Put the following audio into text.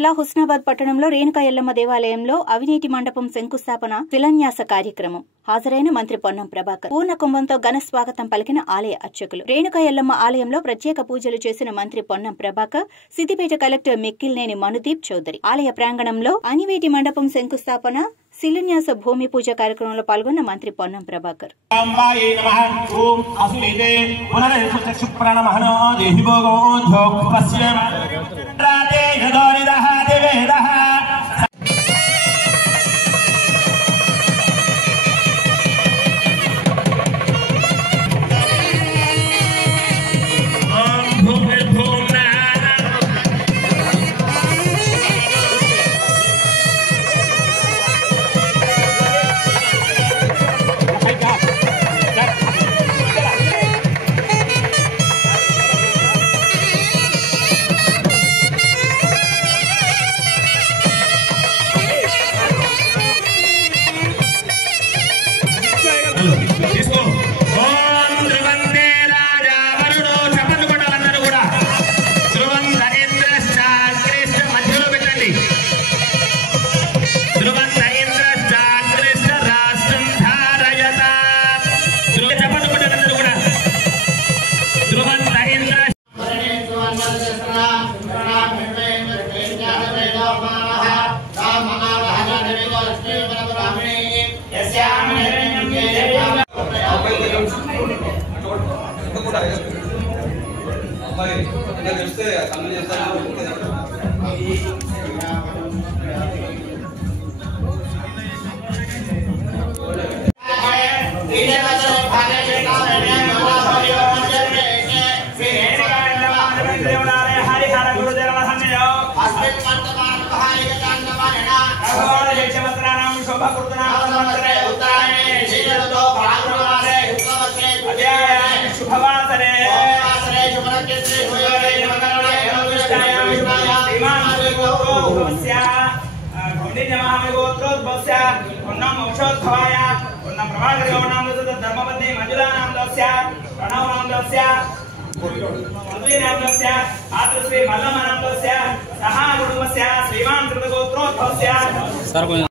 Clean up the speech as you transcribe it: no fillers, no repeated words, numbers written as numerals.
జిల్లా హుస్నాబాద్ పట్టణంలో రేణుకా ఎల్లమ్మ దేవాలయంలో అవినీతి మండపం శంకుస్థాపన శిలాన్యాస కార్యక్రమం. హాజరైన మంత్రి పొన్నం ప్రభాకర్. పూర్ణ కుంభంతో ఘన స్వాగతం పలికిన ఆలయ అర్చకులు. రేణుకా ఎల్లమ్మ ఆలయంలో ప్రత్యేక పూజలు చేసిన మంత్రి పొన్నం ప్రభాకర్, సిద్దిపేట కలెక్టర్ మిక్కిలినేని మనుదీప్ చౌదరి. ఆలయ ప్రాంగణంలో అవినీతి మండపం శంకుస్థాపన శిలాన్యాస భూమి పూజ కార్యక్రమంలో పాల్గొన్న మంత్రి పొన్నం ప్రభాకర్. सर